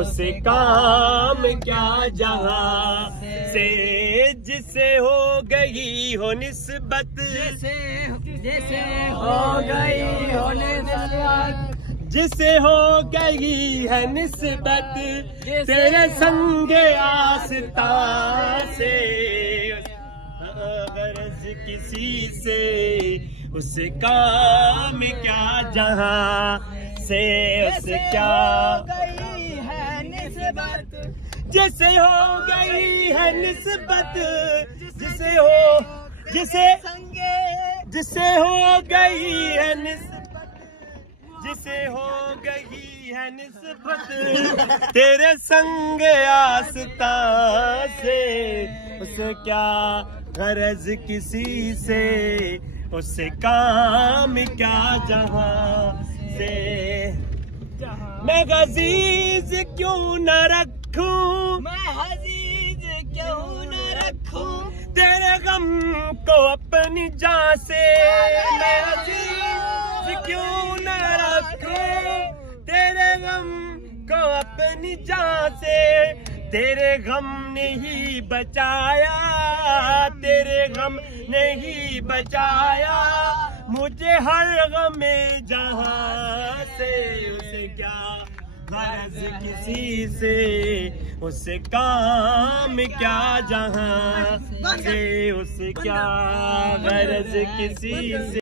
उसे काम क्या जहां से, जिसे हो गई हो निस्बत, जैसे हो गई हो निस्बत, जिसे हो गई है निस्बत तेरे संगे आस्ता से, गरज किसी से उसे काम क्या जहां से, उसे क्या गई है निस्बत, जिसे हो गई है निस्बत, जिसे हो जिसे जिसे हो गई है निस्बत, जिसे हो गई है निस्बत तेरे संग आस्ता से, उसे क्या गरज किसी से, उसे काम क्या जहां से। मैं अजीज क्यों न रखूं, मैं अजीज क्यों न रखूं, तेरे गम को अपनी जान से। मैं अजीज क्यों न रखूं, तेरे गम को अपनी जान से, तेरे गम ने ही बचाया, तेरे गम ने ही बचाया मुझे हर गम में जहां से, उसे क्या गरज किसी से, उसे काम क्या जहां से, उसे क्या गरज किसी से।